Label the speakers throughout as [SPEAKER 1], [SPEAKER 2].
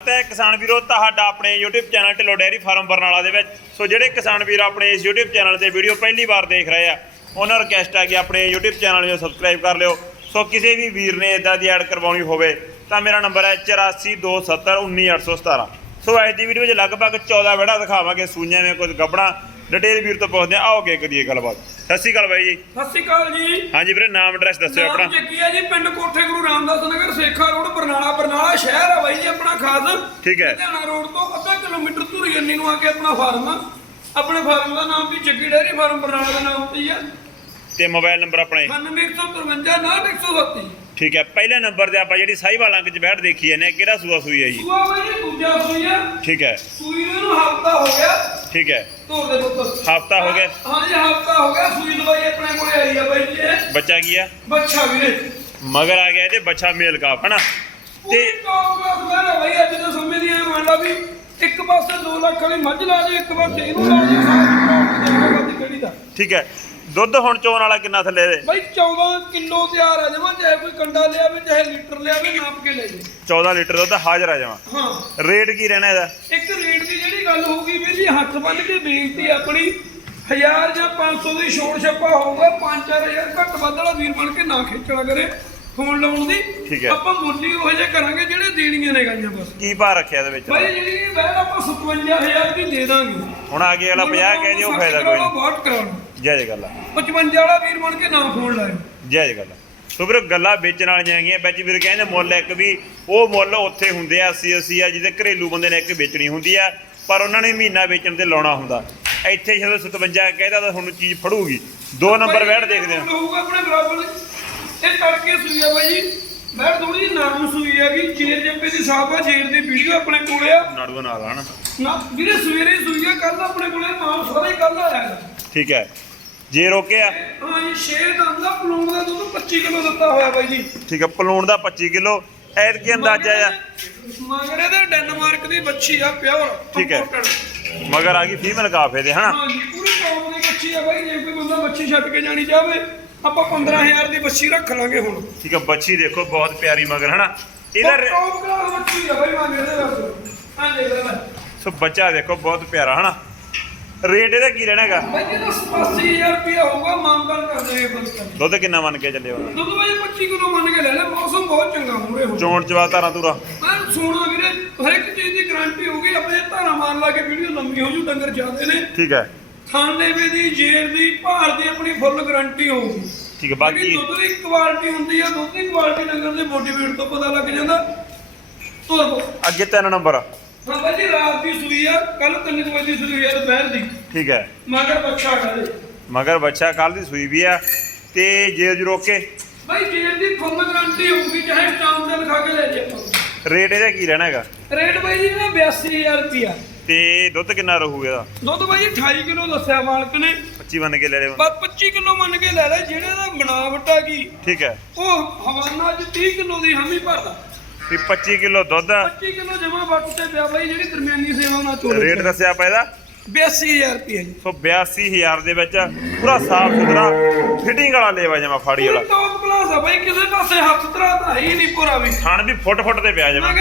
[SPEAKER 1] ਤੇ ਕਿਸਾਨ ਵੀਰੋ, ਤੁਹਾਡਾ ਆਪਣੇ YouTube channel Dhillon dairy farm Barnala ਦੇ ਵਿੱਚ। ਸੋ ਜਿਹੜੇ ਕਿਸਾਨ ਵੀਰ ਆਪਣੇ ਇਸ YouTube ਚੈਨਲ ਤੇ ਵੀਡੀਓ ਪਹਿਲੀ ਵਾਰ ਦੇਖ ਰਹੇ ਆ, ਉਹਨਾਂ ਰਿਕਵੈਸਟ ਆ ਕਿ ਆਪਣੇ YouTube ਚੈਨਲ ਨੂੰ ਸਬਸਕ੍ਰਾਈਬ ਕਰ ਲਿਓ। ਸੋ ਕਿਸੇ ਵੀ ਵੀਰ ਨੇ ਇਦਾਂ ਦੀ ਐਡ ਕਰਵਾਉਣੀ ਹੋਵੇ, ਤਾਂ ਮੇਰਾ ਨੰਬਰ ਹੈ 8427191817 ਸੋ ਅੱਜ ਦੀ ਵੀਡੀਓ ਵਿੱਚ ਲਗਭਗ 14 ਵਿੜਾ ਦਿਖਾਵਾਂਗੇ, ਸੂਈਆਂ ਵਿੱਚ ਕੁਝ ਗੱਬਣਾ ਡਿਟੇਲ ਵੀਰ ਤੋਂ ਪੁੱਛਦੇ ਆ ਆਓ ਅੱਗੇ ਕਰੀਏ ਗੱਲਬਾਤ। ਸਤਿ ਸ਼੍ਰੀ ਅਕਾਲ ਬਾਈ ਜੀ।
[SPEAKER 2] ਸਤਿ ਸ਼੍ਰੀ ਅਕਾਲ ਜੀ।
[SPEAKER 1] ਹਾਂਜੀ ਵੀਰੇ ਨਾਮ ਐਡਰੈਸ ਦੱਸਿਓ
[SPEAKER 2] ਨਾਮ
[SPEAKER 1] ਆਪਣਾ
[SPEAKER 2] ਜੱਗੀ ਹੈ ਜੀ? ਪਿੰਡ ਕੋਠੇ ਗੁਰੂ ਰਾਮਦਾਸ ਨਗਰ ਸੇਖਾ ਰੋਡ ਬਰਨਾਲਾ। ਬਰਨਾਲਾ ਸ਼ਹਿਰ ਹੈ ਬਾਈ ਜੀ ਆਪਣਾ ਖਾਸ।
[SPEAKER 1] ਠੀਕ ਹੈ।
[SPEAKER 2] ਲੁਧਿਆਣਾ ਰੋਡ ਤੋਂ ਅੱਧਾ ਕਿਲੋਮੀਟਰ ਧੂਰੀ ਅੰਨੀ ਨੂੰ ਆ ਕੇ ਆਪਣਾ ਫਾਰਮ ਆ। ਆਪਣੇ ਫਾਰਮ ਦਾ ਨਾਮ ਵੀ ਜੱਗੀ ਡੇਅਰੀ ਫਾਰਮ ਬਰਨਾਲਾ ਦਾ ਨਾਮ ਤੇ ਹੀ ਆ।
[SPEAKER 1] ਤੇ ਮੋਬਾਈਲ ਨੰਬਰ ਆਪਣਾ ਜੀ।
[SPEAKER 2] 9153 137
[SPEAKER 1] ਠੀਕ ਹੈ ਪਹਿਲੇ ਨੰਬਰ ਤੇ ਆਪਾਂ ਜਿਹੜੀ ਸਾਈਵਾਲ ਅੰਕ ਚ ਬੈਠ ਦੇਖੀ ਨੇ ਕਿਹੜਾ ਸੂਆ ਸੂਈ ਹੈ ਜੀ?
[SPEAKER 2] ਸੂਆ ਬਾਈ ਜੀ ਦੂਜਾ ਸੂਈ ਆ।
[SPEAKER 1] ਠੀਕ ਹੈ।
[SPEAKER 2] ਸੂਈ ਨੂੰ ਹਫਤਾ ਹੋ ਗਿਆ।
[SPEAKER 1] ਠੀਕ ਹੈ।
[SPEAKER 2] ਧੋਰ ਦੇ ਪੁੱਤ।
[SPEAKER 1] ਹਫ਼ਤਾ ਹੋ ਗਿਆ?
[SPEAKER 2] ਹਾਂ ਜੀ ਹਫਤਾ ਹੋ ਗਿਆ। ਸੂਈ ਦਵਾਈ ਆਪਣੇ ਕੋਲੇ ਆਈ ਆ ਬਾਈ ਜੀ।
[SPEAKER 1] ਬੱਚਾ ਕੀ ਆ?
[SPEAKER 2] ਬੱਚਾ ਵੀਰੇ।
[SPEAKER 1] ਮਗਰ ਆ ਗਿਆ ਇਹਦੇ ਬੱਚਾ ਮੇਲ ਕਾਫ ਹਨਾ?
[SPEAKER 2] ਤੇ
[SPEAKER 1] ਤੇ
[SPEAKER 2] ਟੌਪ ਕਲਾਸ ਮੈਂ ਬਈ ਅੱਜ ਦੇ ਸਮੇਂ ਦੀ ਐ ਮੰਨ ਲਾ ਵੀ ਇੱਕ ਪਾਸੇ 2 ਲੱਖ ਵਾਲੀ ਮੱਝ ਲਾ ਦੇ ਇੱਕ ਪਾਸੇ ਇਹਨੂੰ ਲਾ ਦੇ ਸਾਰੀ ਦੀ ਕਿਹੜੀ ਦਾ।
[SPEAKER 1] ਠੀਕ ਹੈ। ਦੁੱਧ ਹੁਣ ਚੋਣ ਵਾਲਾ ਕਿੰਨਾ ਥੱਲੇ ਦੇ?
[SPEAKER 2] ਬਈ 14 ਕਿਲੋ ਤਿਆਰ ਆ ਜਾਵਾਂ ਚਾਹੇ ਕੋਈ ਕੰਡਾ ਲਿਆਵੇ ਚਾਹੇ ਲੀਟਰ ਲਿਆਵੇ ਨਾਪ ਕੇ ਲੈ ਜੇ।
[SPEAKER 1] 14 ਲੀਟਰ ਦੁੱਧ ਹਾਜ਼ਰ ਆ ਜਾਵਾਂ
[SPEAKER 2] ਹਾਂ।
[SPEAKER 1] ਰੇਟ ਕੀ ਰਹਿਣਾ ਇਹਦਾ?
[SPEAKER 2] ਇੱਕ ਰੇਟ ਦੀ ਜਿਹੜੀ ਗੱਲ ਹੋਊਗੀ ਵੀਰ ਜੀ ਹੱਥ ਬੰਨ ਕੇ ਬੇਨਤੀ ਆਪਣੀ 1000 ਜਾਂ 500 ਦੀ ਛੋੜ ਛੱਪਾ ਹੋਊਗਾ 5-4000 ਘੱਟ ਵੱਧ ਵਾਲਾ ਵੀਰ ਬਣ ਕੇ ਨਾ ਖੇਚਣਾ ਕਰੇ ਫੋਨ ਲਾਉਣ ਦੀ।
[SPEAKER 1] ਠੀਕ ਹੈ।
[SPEAKER 2] ਆਪਾਂ ਮੁੱਲੀ ਉਹ ਜਿਹੇ ਕਰਾਂਗੇ ਜਿਹੜੇ ਦੇਣੀਆਂ ਨੇ ਗਾਈਆਂ ਬਸ।
[SPEAKER 1] ਕੀ ਭਾਅ ਰੱਖਿਆ ਇਹਦੇ ਵਿੱਚ?
[SPEAKER 2] ਭਾਈ ਜਿਹੜੀ ਵੈਲ ਆਪਾਂ 57000 ਦੀ ਦੇ ਦਾਂਗੇ।
[SPEAKER 1] ਹੁਣ ਆ ਗਿਆ ਵਾਲਾ 50 ਕਹਿ ਜੇ ਉਹ ਫਾਇਦਾ ਕੋਈ ਨਹੀਂ।
[SPEAKER 2] ਬਹੁਤ ਕਰਾਉਣਾ।
[SPEAKER 1] ਜੈ ਜੈ ਗੱਲ ਆ
[SPEAKER 2] 55 ਵਾਲਾ ਵੀਰ ਬਣ ਕੇ ਨਾ ਫੋਨ ਲਾਇਓ
[SPEAKER 1] ਜੈ ਜੈ ਗੱਲ ਸੋ ਵੀਰ ਗੱਲਾਂ ਵੇਚਣ ਵਾਲੀਆਂ ਹੈਗੀਆਂ। ਵਿੱਚ ਵੀਰ ਕਹਿੰਦੇ ਮੁੱਲ ਇੱਕ ਵੀ ਉਹ ਮੁੱਲ ਉੱਥੇ ਹੁੰਦੇ ਆ 80 80 ਆ ਜਿਹਦੇ ਘਰੇਲੂ ਬੰਦੇ ਨੇ ਇੱਕ ਵੇਚਣੀ ਹੁੰਦੀ ਆ ਪਰ ਉਹਨਾਂ ਨੇ ਮਹੀਨਾ ਵੇਚਣ ਤੇ ਲਾਉਣਾ ਹੁੰਦਾ। ਇੱਥੇ ਜਦੋਂ 57 ਕਹਿੰਦਾ ਤਾਂ ਤੁਹਾਨੂੰ ਚੀਜ਼ ਫੜੂਗੀ। ਦੋ ਨੰਬਰ ਬੈਠ ਦੇਖਦੇ ਆ
[SPEAKER 2] ਹੋਊਗਾ ਆਪਣੇ ਬਰਾਬਰ। ਇਹ ਤੜਕੇ ਸੂਈ ਆ ਬਾਈ ਜੀ। ਮੈਂ ਥੋੜੀ ਜਿਹੀ ਨਾਮ ਸੂਈ ਹੈਗੀ। ਜੇਰ ਜੰਪੇ ਦੀ ਸਾਹਬ ਆ ਜੇਰ ਦੀ ਵੀਡੀਓ ਆਪਣੇ ਕੋਲੇ ਆ।
[SPEAKER 1] ਨਾੜੂਆ ਨਾਲ ਹਨਾ
[SPEAKER 2] ਨਾ। ਵੀਰੇ ਸਵੇਰੇ ਹੀ ਸੂਈ ਆ ਕੱਲ ਆਪਣੇ ਕੋਲੇ ਨਾਮ ਸਾਰਾ ਹੀ ਕੱਲ ਆਇਆ। ਹੈਗਾ।
[SPEAKER 1] ਠੀਕ ਹੈ। ਜੇ ਰੋਕਿਆ।
[SPEAKER 2] ਹਾਂ ਜੀ ਛੇ ਦੰਦ ਦਾ ਪਲੂਣ ਦਾ ਦੁੱਧ 25 ਕਿਲੋ ਦਿੱਤਾ ਹੋਇਆ ਬਾਈ ਜੀ।
[SPEAKER 1] ਠੀਕ ਹੈ ਪਲੂਣ ਦਾ 25 ਕਿਲੋ। ਐਤ ਕੀ ਅੰਦਾਜ਼ਾ ਆ।
[SPEAKER 2] ਮਗਰ ਇਹਦੇ ਡੈਨਮਾਰਕ ਦੀ ਬੱਚੀ ਆ ਪਿਓਰ
[SPEAKER 1] ਠੀਕ ਹੈ। ਮਗਰ ਆ ਗਈ ਫੀਮੇਲ ਕਾਫੇ ਦੇ ਹਨਾ?
[SPEAKER 2] ਹਾਂ ਜੀ ਪੂਰੀ ਟੌਪ ਦੀ ਬੱਚੀ ਆ ਬਾਈ ਜੇ ਕੋਈ ਬੰਦਾ ਬੱਚੀ ਛੱਡ ਕੇ ਜਾਣੀ ਚਾਹਵੇ ਆਪਾਂ 15000 ਦੀ ਬੱਚੀ ਰੱਖ ਲਾਂਗੇ ਹੁਣ।
[SPEAKER 1] ਠੀਕ ਹੈ ਬੱਚੀ ਦੇਖੋ ਬਹੁਤ ਪਿਆਰੀ ਮਗਰ ਹਨਾ? ਇਹਦਾ
[SPEAKER 2] ਟੌਪ ਕਲਾਸ ਬੱਚੀ ਆ ਬਾਈ ਮਾਂ ਮੇਰੇ ਵਾਸਤੇ ਹਾਂ ਦੇਖ ਲੈ ਲੈ
[SPEAKER 1] ਸੋ ਬੱਚਾ ਦੇਖੋ ਬਹੁਤ ਪਿਆਰਾ ਹਨਾ? ਰੇਟ ਇਹਦਾ ਕੀ ਰਹਿਣਾ ਹੈਗਾ?
[SPEAKER 2] ਬਾਈ ਇਹਦਾ 88000 ਰੁਪਇਆ ਹੋਊਗਾ ਮਾਨਦਾਨ ਕਰ ਦੇਗੇ ਬੰਦ
[SPEAKER 1] ਦੁੱਧ ਕਿੰਨਾ ਮੰਨ ਕੇ ਚੱਲੇ ਹੋ?
[SPEAKER 2] ਦੁੱਧ ਬਾਈ 25 ਕਿਲੋ ਮੰਨ ਕੇ ਲੈ ਲੈ ਮੌਸਮ ਬਹੁਤ ਚੰਗਾ ਹੋ ਰਿਹਾ
[SPEAKER 1] ਚੋਣ ਚਵਾ ਤਾਰਾਂ ਤੂਰਾ
[SPEAKER 2] ਮੈਂ ਸੋਨਾ ਵੀਰੇ ਹਰ ਇੱਕ ਚੀਜ਼ ਦੀ ਗਾਰੰਟੀ ਹੋਊਗੀ ਆਪਣੇ ਧਾਰਾ ਮਾਰ ਲਾ ਕੇ ਵੀਡੀਓ ਲੰਮੀ ਹੋ ਜੂ ਡੰਗਰ ਜਾਂਦੇ ਨੇ।
[SPEAKER 1] ਠੀਕ ਹੈ।
[SPEAKER 2] ਖਾਣੇ ਵੇ ਦੀ ਜੇਰ ਦੀ ਭਾਰ ਦੀ ਆਪਣੀ ਫੁੱਲ ਗਾਰੰਟੀ ਹੋਊਗੀ।
[SPEAKER 1] ਠੀਕ ਹੈ
[SPEAKER 2] ਬਾਕੀ ਦੁੱਧ ਦੀ ਕੁਆਲਿਟੀ ਹੁੰਦੀ ਆ ਦੁੱਧ ਦੀ ਕੁਆਲਿਟੀ ਡੰਗਰ ਦੇ ਬੋਡੀ weight ਤੋਂ ਪਤਾ ਲੱਗ ਜਾਂਦਾ। ਤੋਰ
[SPEAKER 1] ਅੱਗੇ ਤਿੰਨ ਨੰਬਰ।
[SPEAKER 2] ਹਾਂ ਜੀ ਰਾਤ ਦੀ ਸੂਈ ਆ। ਕੱਲ 3 ਵਜੇ ਦੀ ਸੂਈ ਆ ਦੁਪਹਿਰ ਦੀ।
[SPEAKER 1] ਠੀਕ ਹੈ।
[SPEAKER 2] ਮਗਰ ਬੱਚਾ ਕਰੇ
[SPEAKER 1] ਮਗਰ ਬੱਚਾ ਕੱਲ ਦੀ ਸੂਈ ਵੀ ਆ ਤੇ ਜੇ ਜ ਰੋਕੇ
[SPEAKER 2] ਬਾਈ ਜੇਰ ਦੀ ਫੁੱਲ ਗਾਰੰਟੀ ਹੋਊਗੀ ਚਾਹੇ ਸਟਾਮ ਤੇ ਲਿਖਾ ਕੇ ਲੈ ਜੇ
[SPEAKER 1] ਰੇਟ ਇਹਦਾ ਕੀ ਰਹਿਣਾ ਹੈਗਾ?
[SPEAKER 2] ਰੇਟ ਬਾਈ ਜੀ ਇਹਦਾ 82000 ਰੁਪਿਆ
[SPEAKER 1] ਤੇ ਦੁੱਧ ਕਿੰਨਾ ਰਹੂ ਇਹਦਾ?
[SPEAKER 2] ਦੁੱਧ ਬਾਈ ਜੀ 28 ਕਿਲੋ ਦੱਸਿਆ ਮਾਲਕ ਨੇ।
[SPEAKER 1] 25 ਮੰਨ ਕੇ ਲੈ ਲੈ
[SPEAKER 2] ਬਸ 25 ਕਿਲੋ ਮੰਨ ਕੇ ਲੈ ਲੈ ਜਿਹੜੇ ਦਾ ਬਣਾਵਟ ਗਈ
[SPEAKER 1] ਠੀਕ ਹੈ।
[SPEAKER 2] ਉਹ ਹਵਾਨਾ ਚ 30 ਕਿਲੋ ਦੀ ਹਮੀ ਭਰਦਾ।
[SPEAKER 1] ਵੀ 25 ਕਿਲੋ ਦੁੱਧ।
[SPEAKER 2] 25 ਕਿਲੋ ਜਮਾ ਵੱਟ ਤੇ ਪਿਆ ਬਾਈ ਜਿਹੜੀ ਦਰਮਿਆਨੀ ਸੇਵਾ ਨਾਲ ਚੋਲੇ
[SPEAKER 1] ਰੇਟ ਦੱਸਿਆ ਆਪਾਂ ਇਹਦਾ?
[SPEAKER 2] 82000 ਰੁਪਿਆ ਜੀ।
[SPEAKER 1] ਸੋ 82000 ਦੇ ਵਿੱਚ ਪੂਰਾ ਸਾਫ਼ ਸੁਥਰਾ ਫਿਟਿੰਗ ਵਾਲਾ ਲੇਵਾ ਜਮਾ ਫਾੜੀ ਵਾਲਾ।
[SPEAKER 2] ਟੌਪ ਕਲਾਸ ਆ ਬਾਈ ਕਿਸੇ ਪਾਸੇ ਹੱਥ ਧਰਾ ਤਾਂ ਹੈ ਨਹੀਂ ਪੂਰਾ ਵੀ।
[SPEAKER 1] ਥਣ ਵੀ ਫੁੱਟ ਫੁੱਟ ਤੇ ਪਿਆ ਜਮਾ।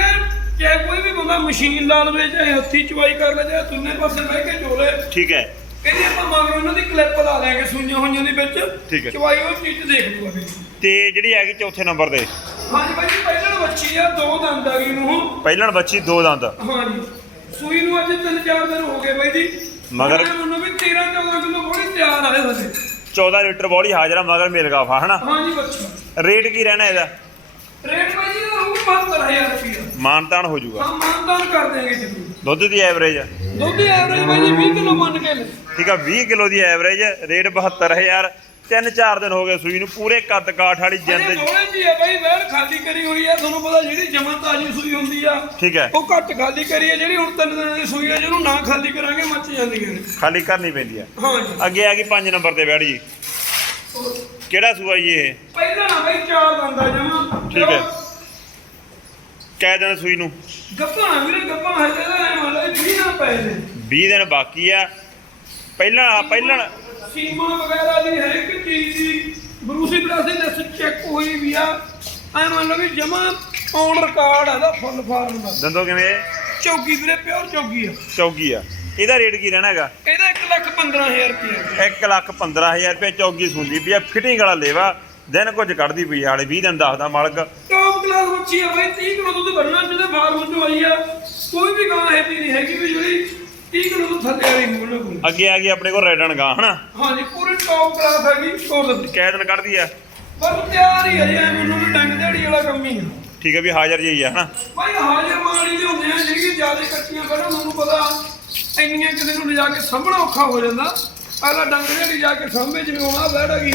[SPEAKER 2] ਚਾਹੇ ਕੋਈ ਵੀ ਬੰਦਾ ਮਸ਼ੀਨ ਲਾ ਲਵੇ ਚਾਹੇ ਹੱਥੀ ਚਵਾਈ ਕਰ ਲੈ ਚਾਹੇ ਤੁੰਨੇ ਪਾਸੇ ਬਹਿ ਕੇ ਚੋਲੇ।
[SPEAKER 1] ਠੀਕ ਹੈ।
[SPEAKER 2] ਕਹਿੰਦੇ ਆਪਾਂ ਮਗਰੋਂ ਇਹਨਾਂ ਦੀ ਕਲਿੱਪ ਲਾ ਲਾਂਗੇ ਸੂਈਆਂ ਹੋਈਆਂ ਦੇ ਵਿੱਚ।
[SPEAKER 1] ਠੀਕ ਹੈ।
[SPEAKER 2] ਚਵਾਈ ਉਹ ਚੀਜ਼ ਦੇਖ ਲੂਗਾ
[SPEAKER 1] ਤੇ ਜਿਹੜੀ ਹੈਗੀ ਚੌਥੇ ਨੰਬਰ ਤੇ।
[SPEAKER 2] ਹਾਂਜੀ ਬਾਈ ਜੀ ਪਹਿਲਾਂ ਬੱਚੀ ਆ ਦੋ ਦੰਦ ਆ ਗਈ ਨੂੰ।
[SPEAKER 1] ਪਹਿਲਣ ਬੱਚੀ ਦੋ ਦੰਦ।
[SPEAKER 2] ਹਾਂਜੀ। ਸੂਈ ਨੂੰ ਅੱਜ ਤਿੰਨ ਚਾਰ ਦਿਨ ਹੋ ਗਏ ਬਾਈ ਜੀ।
[SPEAKER 1] ਮਗਰ-
[SPEAKER 2] ਮੈਨੂੰ ਵੀ 13 14 ਕਿਲੋ ਬੋਲੀ ਤਿਆਰ ਆਏ ਸਾਡੇ
[SPEAKER 1] 14 ਲੀਟਰ ਬੋਲੀ ਹਾਜ਼ਰਾ ਮਗਰ ਮੇਲ ਗਾਫਾ ਹਨਾ?
[SPEAKER 2] ਹਾਂਜੀ ਬੱਚਾ।
[SPEAKER 1] ਰੇਟ ਕੀ ਰਹਿਣਾ ਇਹਦਾ?
[SPEAKER 2] ਰੇਟ ਬਾਈ ਜੀ ਦਾ ਹੋਊ 72000 ਰੁਪਇਆ
[SPEAKER 1] ਮਾਨਤਾਨ ਹੋ ਜਾਊਗਾ
[SPEAKER 2] ਹਾਂ ਮਾਨਦਾਨ ਕਰ ਦੇਗੇ ਜੀ
[SPEAKER 1] ਦੁੱਧ ਦੀ ਐਵਰੇਜ
[SPEAKER 2] ਦੁੱਧ ਦੀ ਐਵਰੇਜ ਬਾਈ ਜੀ 20 ਕਿਲੋ ਮੰਨ ਕੇ ਲੈ।
[SPEAKER 1] ਠੀਕ ਆ 20 ਕਿਲੋ ਦੀ ਐਵਰੇਜ ਰੇਟ 72000 ਤਿੰਨ ਚਾਰ ਦਿਨ ਹੋ ਗਏ ਸੂਈ ਨੂੰ ਪੂਰੇ ਕੱਦ ਕਾਠ ਵਾਲੀ ਜਿੰਦ
[SPEAKER 2] ਥੋੜੇ ਜੀ ਆ ਬਾਈ ਵੈਰ ਖਾਲੀ ਕਰੀ ਹੋਈ ਆ ਤੁਹਾਨੂੰ ਪਤਾ ਜਿਹੜੀ ਜਮਾ ਤਾਜੀ ਸੂਈ ਹੁੰਦੀ ਆ
[SPEAKER 1] ਠੀਕ ਹੈ।
[SPEAKER 2] ਉਹ ਘੱਟ ਖਾਲੀ ਕਰੀ ਆ ਜਿਹੜੀ ਹੁਣ ਤਿੰਨ ਦਿਨਾਂ ਦੀ ਸੂਈ ਆ ਜਿਹਨੂੰ ਨਾ ਖਾਲੀ ਕਰਾਂਗੇ ਮੱਚ ਜਾਂਦੀਆਂ ਨੇ।
[SPEAKER 1] ਖਾਲੀ ਕਰਨੀ ਪੈਂਦੀ ਆ।
[SPEAKER 2] ਹਾਂ ਜੀ।
[SPEAKER 1] ਅੱਗੇ ਆ ਗਈ 5 ਨੰਬਰ ਤੇ ਬੈਠ ਜੀ। ਕਿਹੜਾ ਸੂਆ ਜੀ ਇਹ?
[SPEAKER 2] ਪਹਿਲਾਂ ਨਾ ਬਾਈ ਚਾਰ ਦੰਦਾ ਜਮਾ।
[SPEAKER 1] ਠੀਕ ਹੈ। ਕਹਿ ਦਿਨ ਸੂਈ ਨੂੰ।
[SPEAKER 2] ਗੱਪਾਂ ਵੀਰੇ ਗੱਪਾਂ ਹਜੇ ਦਾ ਐ ਮੰਨ ਨਾ ਪਏ ਨੇ।
[SPEAKER 1] 20 ਦਿਨ ਬਾਕੀ ਆ। ਪਹਿਲਾਂ ਪਹਿਲਾਂ
[SPEAKER 2] ਸੀਮਾ ਵਗੈਰਾ ਦੀ ਹਰ ਇੱਕ ਚੀਜ਼ ਦੀ ਬਰੂਸੀ ਬਰਾਸੀ ਲੈਸ ਚੈੱਕ ਹੋਈ ਵੀ ਆ। ਐ ਮੰਨ ਲਓ ਵੀ ਜਮਾ ਔਨ ਰਿਕਾਰਡ ਆ ਦਾ ਫੁੱਲ ਫਾਰਮ ਦਾ।
[SPEAKER 1] ਦੰਦੋ ਕਿਵੇਂ?
[SPEAKER 2] ਚੌਗੀ ਵੀਰੇ ਪਿਓਰ ਚੌਗੀ ਆ।
[SPEAKER 1] ਚੌਗੀ ਆ। ਇਹਦਾ ਰੇਟ ਕੀ ਰਹਿਣਾ ਹੈਗਾ?
[SPEAKER 2] ਇਹਦਾ 1 ਲੱਖ 15000 ਰੁਪਏ।
[SPEAKER 1] 1 ਲੱਖ 15000 ਰੁਪਏ ਚੌਗੀ ਸੁੰਦੀ ਪਈ ਆ ਫਿਟਿੰਗ ਵਾਲਾ ਲੇਵਾ ਦਿਨ ਕੁਝ ਕੱਢਦੀ ਪਈ ਆ ਹਾਲੇ 20 ਦਿਨ ਦੱਸਦਾ ਮਾਲਕ।
[SPEAKER 2] ਟੌਪ ਕਲਾਸ ਬੱਚੀ ਆ ਬਾਈ 30 ਕਿਲੋ ਦੁੱਧ ਭਰਨਾ ਜਿਹਦੇ ਫਾਰਮ ਚੋਂ ਆਈ ਆ। ਕੋਈ ਵੀ ਗਾਂ ਹੈ ਨਹੀਂ ਹੈਗੀ ਵੀ ਜਿਹੜੀ 30 ਕਿਲੋ ਤੋਂ ਥੱਲੇ ਵਾਲੀ ਹੋਣ ਨਾ ਕੋਲ
[SPEAKER 1] ਅੱਗੇ ਆ ਗਈ ਆਪਣੇ ਕੋਲ ਰੈਡਨ ਗਾਂ ਹਨਾ?
[SPEAKER 2] ਹਾਂਜੀ ਪੂਰੀ ਟੌਪ ਕਲਾਸ ਹੈਗੀ ਤੋਰ ਦਿੱਤੀ
[SPEAKER 1] ਕੈ ਦਿਨ ਕੱਢਦੀ ਆ।
[SPEAKER 2] ਪਰ ਤਿਆਰ ਹੀ ਹੈ ਜੀ ਮੈਨੂੰ ਵੀ ਡੰਗ ਦਿਹਾੜੀ ਵਾਲਾ ਕੰਮ ਹੀ ਆ।
[SPEAKER 1] ਠੀਕ ਹੈ ਵੀ ਹਾਜ਼ਰ ਜਿਹੀ ਆ ਹਨਾ?
[SPEAKER 2] ਭਾਈ ਹਾਜ਼ਰ ਮਾਲੀ ਲਿਆਉਂਦੇ ਆ ਜਿਹੜੀ ਜ਼ਿਆਦਾ ਕੱਟੀਆਂ ਪਹਿਲਾਂ ਤੁਹਾਨੂੰ ਪਤਾ ਇੰਨੀਆਂ ਕਿਤੇ ਨੂੰ ਲਿਜਾ ਕੇ ਸਾਹਮਣਾ ਔਖਾ ਹੋ ਜਾਂਦਾ। ਪਹਿਲਾਂ ਡੰਗ ਦਿਹਾੜੀ ਜਾ ਕੇ ਸਾਹਮਣੇ ਜਿਵੇਂ ਆਉਣਾ ਬੈਠ ਗਈ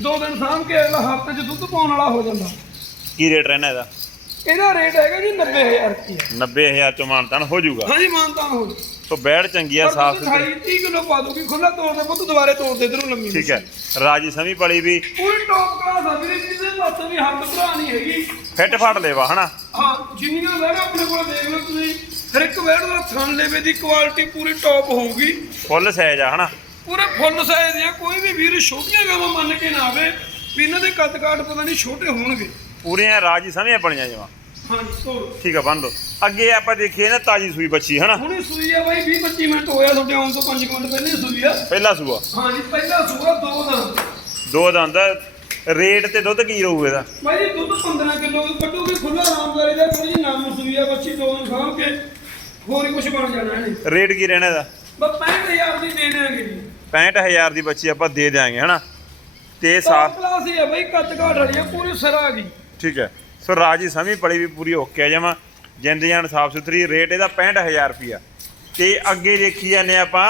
[SPEAKER 2] ਦੋ ਦਿਨ ਸਾਂਭ ਕੇ ਅਗਲਾ ਹਫ਼ਤੇ 'ਚ ਦੁੱਧ ਪਾਉਣ ਵਾਲਾ ਹੋ ਜਾਂਦਾ।
[SPEAKER 1] ਕੀ ਰੇਟ ਰਹਿਣਾ ਇਹਦਾ?
[SPEAKER 2] ਇਹਦਾ ਰੇਟ ਹੈਗਾ ਜੀ 90000 ਰੁਪਏ
[SPEAKER 1] 90000 ਚੋਂ ਮਾਨਤਾਨ ਹੋ ਜਾਊਗਾ।
[SPEAKER 2] ਹਾਂਜੀ ਮਾਨਤਾ ਹੋ ਗਈ
[SPEAKER 1] ਸੋ ਬੈੜ ਚੰਗੀ ਆ ਸਾਫ਼ ਸੁਥਰੀ।
[SPEAKER 2] 30 ਕਿਲੋ ਪਾ ਦੋਗੀ ਖੁੱਲਾ ਤੋੜ ਦੇ ਪੁੱਤ ਦੁਬਾਰੇ ਤੋੜ ਦੇ ਇਧਰੋਂ ਲੰਮੀ
[SPEAKER 1] ਠੀਕ ਹੈ। ਰਾਜੀ ਸਮੀ ਪਲੀ ਵੀ।
[SPEAKER 2] ਪੂਰੀ ਟੌਪ ਕਲਾਸ ਆ ਵੀਰੇ ਕਿਸੇ ਪਾਸੇ ਵੀ ਹੱਥ ਭਰਾ ਨਹੀਂ ਹੈਗੀ।
[SPEAKER 1] ਫਿੱਟ ਫੜ ਲੈਵਾ ਹਨਾ?
[SPEAKER 2] ਹਾਂ ਜਿੰਨੀਆਂ ਵੈੜ ਆਪਣੇ ਕੋਲ ਦੇਖ ਲਓ ਤੁਸੀਂ। ਹਰ ਇੱਕ ਵੈੜ ਦਾ ਥਣ ਲੇਵੇ ਦੀ ਕੁਆਲਿਟੀ ਪੂਰੀ ਟੌਪ ਹੋਊਗੀ।
[SPEAKER 1] ਫੁੱਲ ਸਾਈਜ਼ ਆ ਹਨਾ?
[SPEAKER 2] ਪੂਰੇ ਫੁੱਲ ਸਾਈਜ਼ ਦੀਆਂ ਕੋਈ ਵੀ ਵੀਰ ਛੋਟੀਆਂ ਗਾਵਾਂ ਮੰਨ ਕੇ ਨਾ ਆਵੇ ਵੀ ਇਹਨਾਂ ਦੇ ਕੱਦ ਕਾਠ ਪਤਾ ਨਹੀਂ ਛੋਟੇ ਹੋਣਗੇ।
[SPEAKER 1] ਪੂਰੀਆਂ ਰਾਜੀ ਸਮੀਆਂ ਪਲੀਆਂ ਜਵਾ।
[SPEAKER 2] ਹਾਂਜੀ ਤੋੜ
[SPEAKER 1] ਠੀਕ ਆ ਬੰਨ ਦੋ ਅੱਗੇ ਆਪਾਂ ਦੇਖੀਏ ਨਾ ਤਾਜੀ ਸੂਈ ਬੱਚੀ ਹਨਾ?
[SPEAKER 2] ਹੁਣੇ ਸੂਈ ਆ ਬਾਈ 20 25 ਮਿੰਟ ਹੋਇਆ ਤੁਹਾਡੇ ਆਉਣ ਤੋਂ 5 ਮਿੰਟ ਪਹਿਲੇ ਹੀ ਸੂਈ ਆ।
[SPEAKER 1] ਪਹਿਲਾ ਸੂਆ?
[SPEAKER 2] ਹਾਂਜੀ ਪਹਿਲਾ ਸੂਆ ਦੋ ਦੰਦ।
[SPEAKER 1] ਦੋ ਦੰਦ ਰੇਟ ਤੇ ਦੁੱਧ ਕੀ ਰਹੂ ਇਹਦਾ?
[SPEAKER 2] ਬਾਈ ਜੀ ਦੁੱਧ 15 ਕਿਲੋ ਕੱਢੂਗੀ ਖੁੱਲਾ ਆਰਾਮਦਾਰੀ ਦਾ ਕੋਈ ਨਾਮ ਸੂਈ ਆ ਬੱਚੀ ਦੋ ਦਿਨ ਸਾਂਭ ਕੇ ਹੋਰ ਹੀ ਕੁਝ ਬਣ ਜਾਣਾ ਇਹਨੇ।
[SPEAKER 1] ਰੇਟ ਕੀ ਰਹਿਣਾ ਇਹਦਾ?
[SPEAKER 2] ਬਸ 65000 ਦੀ ਦੇ ਦੇਾਂਗੇ ਜੀ।
[SPEAKER 1] 65000 ਦੀ ਬੱਚੀ ਆਪਾਂ ਦੇ ਦਿਆਂਗੇ ਹਨਾ? ਤੇ
[SPEAKER 2] ਸਾਫ਼
[SPEAKER 1] ਸਾਫ਼
[SPEAKER 2] ਕਲਾਸ ਹੀ ਆ ਬਾਈ ਕੱਦ ਕਾਠ ਵਾਲੀ ਆ ਪੂਰੀ ਸਿਰ ਆ ਗਈ।
[SPEAKER 1] ਠੀਕ ਹੈ ਸੋ ਰਾਜੀ ਸਮੀ ਪਲੀ ਵੀ ਪੂਰੀ ਓਕੇ ਆ ਜਾਵਾਂ। ਜਿੰਦ ਜਾਨ ਸਾਫ਼ ਸੁਥਰੀ ਰੇਟ ਇਹਦਾ 65000 ਰੁਪਿਆ ਤੇ ਅੱਗੇ ਦੇਖੀ ਜਾਂਦੇ ਆਪਾਂ।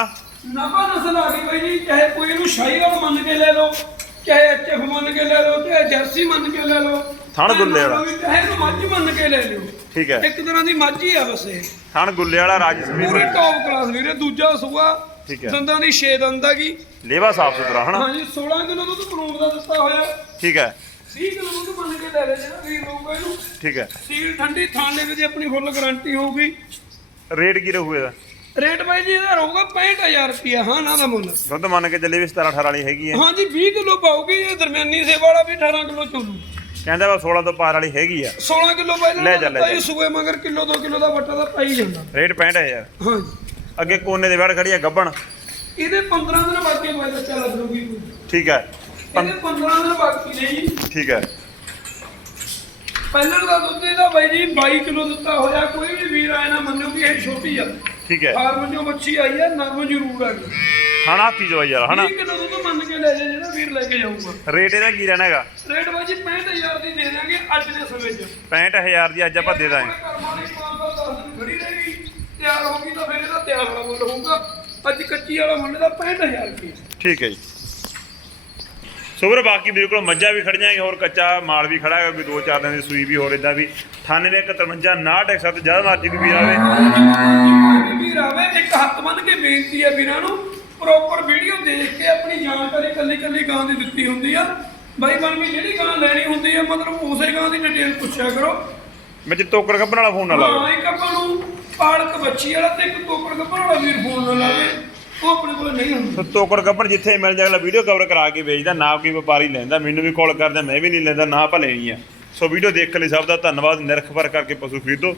[SPEAKER 2] ਨਵਾਂ ਨਸਲ ਆ ਗਈ ਬਾਈ ਜੀ ਚਾਹੇ ਕੋਈ ਇਹਨੂੰ ਸ਼ਾਹੀਵਾਲ ਮੰਨ ਕੇ ਲੈ ਲਓ ਚਾਹੇ ਐਚਐਫ ਮੰਨ ਕੇ ਲੈ ਲਓ ਚਾਹੇ ਜਰਸੀ ਮੰਨ ਕੇ ਲੈ ਲਓ
[SPEAKER 1] ਥਣ ਗੁੱਲੇ ਵਾਲਾ।
[SPEAKER 2] ਚਾਹੇ ਇਹਨੂੰ ਮੱਝ ਮੰਨ ਕੇ ਲੈ ਲਿਓ।
[SPEAKER 1] ਠੀਕ ਹੈ।
[SPEAKER 2] ਇੱਕ ਤਰ੍ਹਾਂ ਦੀ ਮੱਝ ਹੀ ਆ ਬਸ ਇਹ।
[SPEAKER 1] ਥਣ ਗੁੱਲੇ ਵਾਲਾ ਰਾਜੀ ਸਮੀ
[SPEAKER 2] ਪੂਰੀ ਟੌਪ ਕਲਾਸ ਵੀਰੇ ਦੂਜਾ ਸੂਆ
[SPEAKER 1] ਠੀਕ ਹੈ।
[SPEAKER 2] ਦੰਦਾਂ ਦੀ 6 ਦੰਦ ਹੈਗੀ।
[SPEAKER 1] ਲੇਵਾ ਸਾਫ਼ ਸੁਥਰਾ ਹਨਾ?
[SPEAKER 2] ਹਾਂਜੀ 16 ਕਿਲੋ ਦੁੱਧ ਪਰੂਨ ਦਾ ਦਿੱਤਾ ਹੋਇਆ।
[SPEAKER 1] ਠੀਕ ਹੈ।
[SPEAKER 2] 30 ਕਿਲੋ ਦੁੱਧ ਮੰਨ ਕੇ ਲੈ ਲੈ ਜਿਹੜਾ ਵੀਰ ਲਊਗਾ ਇਹਨੂੰ
[SPEAKER 1] ਠੀਕ ਹੈ।
[SPEAKER 2] ਸੀਲ ਠੰਡੀ ਥਾਣ ਦੇ ਵਿੱਚ ਆਪਣੀ ਫੁੱਲ ਗਾਰੰਟੀ ਹੋਊਗੀ।
[SPEAKER 1] ਰੇਟ ਕੀ ਰਹੂ ਇਹਦਾ?
[SPEAKER 2] ਰੇਟ ਬਾਈ ਜੀ ਇਹਦਾ ਰਹੂਗਾ 65000 ਰੁਪਿਆ ਹਾਂ ਨਾ ਦਾ ਮੁੱਲ।
[SPEAKER 1] ਦੁੱਧ ਮੰਨ ਕੇ ਚੱਲੇ ਵੀ 17 18 ਵਾਲੀ ਹੈਗੀ ਹੈ।
[SPEAKER 2] ਹਾਂਜੀ 20 ਕਿਲੋ ਪਾਉਗੀ ਇਹ ਦਰਮਿਆਨੀ ਸੇਵਾ ਵਾਲਾ ਵੀ 18 ਕਿਲੋ ਚੋਲੂ।
[SPEAKER 1] ਕਹਿੰਦਾ ਵਾ 16 ਤੋਂ ਪਾਰ ਵਾਲੀ ਹੈਗੀ ਆ।
[SPEAKER 2] 16 ਕਿਲੋ ਪਹਿਲਾਂ
[SPEAKER 1] ਲੈ ਜਾ, ਲੈ।
[SPEAKER 2] ਸੂਏ ਮਗਰ ਕਿਲੋ 2 ਕਿਲੋ ਦਾ ਵੱਟਾ ਦਾ ਪਾਈ ਜਾਂਦਾ।
[SPEAKER 1] ਰੇਟ 65000
[SPEAKER 2] ਹਾਂਜੀ।
[SPEAKER 1] ਅੱਗੇ ਕੋਨੇ ਦੇ ਵੜ ਖੜੀ ਆ ਗੱਬਣ।
[SPEAKER 2] ਇਹਦੇ 15 ਦਿਨ ਬਾਕੀ ਮੈਂ ਬੱਚਾ ਲੱਗ ਲੂਗੀ
[SPEAKER 1] ਠੀਕ ਹੈ।
[SPEAKER 2] ਇਹਦੇ 15 ਦਿਨ ਬਾਕੀ ਨੇ ਜੀ?
[SPEAKER 1] ਠੀਕ ਹੈ।
[SPEAKER 2] ਪਹਿਲਾਂ ਦਾ ਦੁੱਧ ਇਹਦਾ ਬਾਈ ਜੀ 22 ਕਿਲੋ ਦਿੱਤਾ ਹੋਇਆ ਕੋਈ ਵੀ ਵੀਰ ਆਏ ਨਾ ਮੰਨੋ ਕਿ ਇਹ ਛੋਟੀ ਆ।
[SPEAKER 1] ਠੀਕ ਹੈ।
[SPEAKER 2] ਫਾਰਮ ਜੋ ਬੱਚੀ ਆਈ ਆ ਨਰਮ ਜ਼ਰੂਰ ਆ ਗਈ
[SPEAKER 1] ਖਾਣਾ ਕੀ ਜਵਾਈ ਯਾਰ ਹਨਾ?
[SPEAKER 2] 20 ਕਿਲੋ ਦੁੱਧ ਮੰਨ ਕੇ ਲੈ ਜਾ ਜਿਹੜਾ ਵੀਰ ਲੈ ਕੇ ਜਾਊਗਾ।
[SPEAKER 1] ਰੇਟ ਇਹਦਾ ਕੀ ਰਹਿਣਾ ਹੈਗਾ?
[SPEAKER 2] ਰੇਟ ਬਾਈ ਜੀ 65000 ਦੀ ਦੇ ਦਾਂਗੇ ਅੱਜ ਦੇ ਸਮੇਂ 'ਚ।
[SPEAKER 1] 65000 ਦੀ ਅੱਜ ਆਪਾਂ ਦੇ ਦਾਂਗੇ।
[SPEAKER 2] ਕਰਮਾਂ ਦੀ 510 ਦਿਨ ਖੜੀ ਰਹੇਗੀ। ਤਿਆਰ ਹੋ ਗਈ ਤਾਂ ਫਿਰ ਇਹਦਾ ਤਿਆਰ ਹੋਊਗਾ। ਅੱਜ ਕੱਚੀ ਵਾਲਾ ਮੁੱਲ ਦਾ 65000 ਰੁਪਏ।
[SPEAKER 1] ਠੀਕ ਹੈ ਜੀ। ਸੁਬਰ ਬਾਕੀ ਬਿਲਕੁਲ ਮੱਝਾਂ ਵੀ ਖੜੀਆਂ ਹੈਗੀਆਂ ਹੋਰ ਕੱਚਾ ਮਾਲ ਵੀ ਖੜਾ ਹੈਗਾ ਕੋਈ ਦੋ ਚਾਰ ਦਿਨ ਦੀ ਸੂਈ ਵੀ ਹੋਰ ਇਦਾਂ ਵੀ। 98 51 59 107 ਜਦ ਮਰਜ਼ੀ ਕੋਈ ਵੀਰ ਆਵੇ।
[SPEAKER 2] ਵੀਰ ਆਵੇ ਇੱਕ ਹੱਥ ਬੰਨ ਕੇ ਬੇਨਤੀ ਹੈ ਵੀਰਾਂ ਨੂੰ ਪ੍ਰੋਪਰ ਵੀਡੀਓ ਦੇਖ ਕੇ ਆਪਣੀ ਜਾਣਕਾਰੀ ਕੱਲੀ ਕੱਲੀ ਗਾਂ ਦੀ ਦਿੱਤੀ ਹੁੰਦੀ ਆ। ਬਾਈ ਬਣ ਵੀ ਜਿਹੜੀ ਗਾਂ ਲੈਣੀ ਹੁੰਦੀ ਆ ਮਤਲਬ ਉਸੇ ਗਾਂ ਦੀ ਡਿਟੇਲ ਪੁੱਛਿਆ ਕਰੋ।
[SPEAKER 1] ਵਿੱਚ ਟੋਕਰ ਕੱਪਣ ਵਾਲਾ ਫੋਨ ਨਾ ਲਾਵੇ
[SPEAKER 2] ਹਾਂ ਇੱਕ ਆਪਾਂ ਨੂੰ ਪਾਲਕ ਬੱਚੀ ਵਾਲਾ ਤੇ ਇੱਕ ਟੋਕਰ ਕੱਪੜ ਵਾਲਾ ਵੀਰ ਫੋਨ ਨਾ ਲਾਵੇ। ਉਹ ਆਪਣੇ ਕੋਲ ਨਹੀਂ ਹੁੰਦਾ।
[SPEAKER 1] ਸੋ ਟੋਕਰ ਜਿੱਥੇ ਮਿਲ ਅਗਲਾ ਵੀਡੀਓ ਕਵਰ ਕਰਾ ਕੇ ਵੇਚਦਾ, ਨਾ ਕੋਈ ਵਪਾਰੀ ਲੈਂਦਾ, ਮੈਨੂੰ ਵੀ ਕਾਲ ਕਰਦਾ, ਮੈਂ ਵੀ ਨਹੀਂ ਲੈਂਦਾ, ਨਾ ਭਲੇ ਲੈਣੀ ਆ। ਸੋ ਵੀਡੀਓ ਦੇਖ ਲਈ, ਸਭ ਦਾ ਧੰਨਵਾਦ, ਨਿਰਖ ਪਰ ਕਰਕੇ ਪਸ਼ੂ ਖਰੀਦੋ।